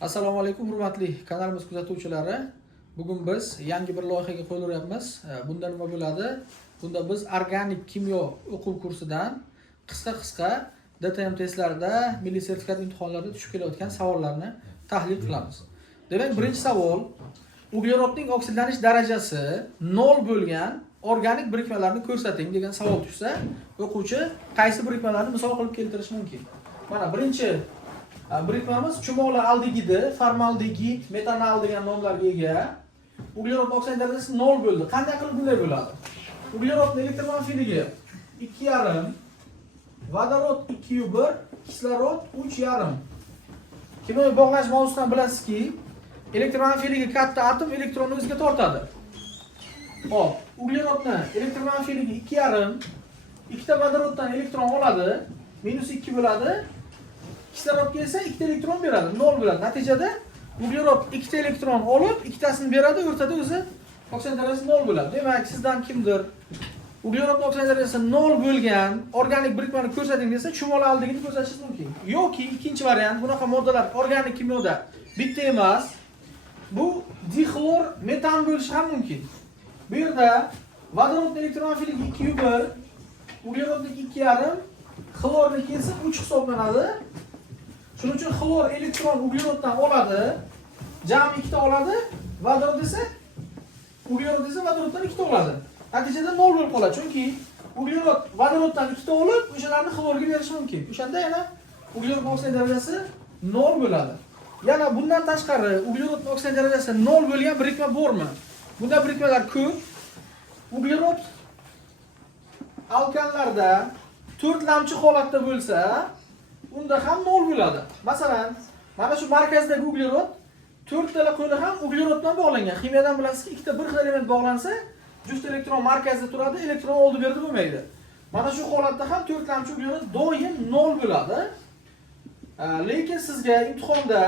Assalomu alaykum hurmatli kanalimiz kuzatuvchilari. Bugun biz yangi bir loyihaga qo'l uryapmiz. Bunda nima bo'ladi? Bunda biz organik kimyo o'quv kursidan qisqa DTM testlarida, milliy sertifikat imtihonlarida tushib kelayotgan savollarni tahlil qilamiz. Demak, birinchi savol: uglerodning oksidlanish darajasi 0 bo'lgan organik birikmalarni ko'rsating degan savol tushsa, o'quvchi qaysi birikmalarni misol qilib keltirishi mumkin? Mana birinchi birikmamiz chumoli aldegidi, formaldegid, metanal degan nomlarga ega. Uglerod oksid darajasi 0 bo'ldi. Qanday qilib bunday bo'ladi? Uglerodning elektromanfiyligi 2,5, vodorod 2,1, kislorod 3,5. Kimyoviy bog'lash mavzusidan bilasizki, elektromanfiyligi katta atom elektronni o'ziga tortadi. Hop, uglerodning elektromanfiyligi 2,5, ikkita vodoroddan elektron oladi, -2 bo'ladi. Kislorodga esa 2 elektron beradi, 0 bo'ladi. Natijada uglerod 2 elektron olib, ikkitasini beradi, o'rtada o'zi oksid darajasi 0 bo'ladi. Demak, sizdan kimdir uglerod oksid darajasi 0 bo'lgan organik birikmani ko'rsating desa, chumoli aldegini ko'rsatishingiz mumkin. Yoki ikkinchi variant, bunaqa moddalar organik kimyoda bitta emas. Bu dixlor metan bo'lishi ham mumkin. Bu yerda vodorodning elektromanfiyligi 2,1, uglerodning 2,5, xlorniki esa 3 hisoblanadi. Shuning uchun xlor elektron ugleroddan oladi, jami 2 ta oladi, vodorod esa vodoroddan 2 ta oladi. Natijada 0 bo'lib qoladi. Chunki uglerod vodoroddan 2 ta olib, o'shalarni xlorga berish mumkin. O'shanda yana uglerod oksid darajasi 0 bo'ladi. Yana bundan tashqari uglerod oksid darajasi 0 bo'lgan birikma bormi? Bunda birikmalar ko'p. Uglerod alkanlarda 4 lamchi holatda bo'lsa, unda ham 0 bo'ladi. Masalan, mana shu markazdagi uglerod 4 tala qo'li ham ugleroddan bog'langan. Ximiyadan bilasizki, ikkita bir xil element bog'lansa, juft elektron markazda turadi, elektron oldi berdi bo'lmaydi. Mana shu holatda ham 4 lamchi uglerod doim 0 bo'ladi. Lekin sizga imtihonda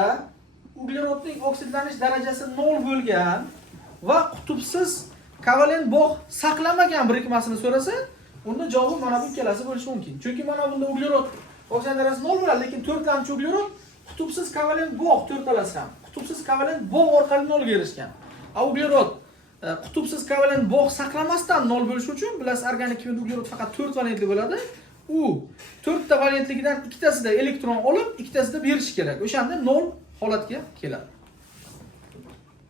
uglerodning oksidlanish darajasi 0 bo'lgan va qutbsiz kovalent bog' saqlamagan birikmasini so'rasa, unda javob mana bu ikkalasi bo'lishi mumkin. Chunki mana bunda uglerod oksid darajasi 0 bo'ladi, lekin 4 lamchi uglerod qutbsiz kovalent bog' 4 talasi ham qutbsiz kovalent bog' orqali 0 ga erishgan. Uglerod qutbsiz kovalent bog' saqlamasdan 0 bo'lishi uchun bilasiz, organik kimyoda uglerod faqat 4 valentli bo'ladi. U 4 ta valentligidan ikkitasida elektron olib, ikkitasida berish kerak. O'shanda 0 holatga keladi.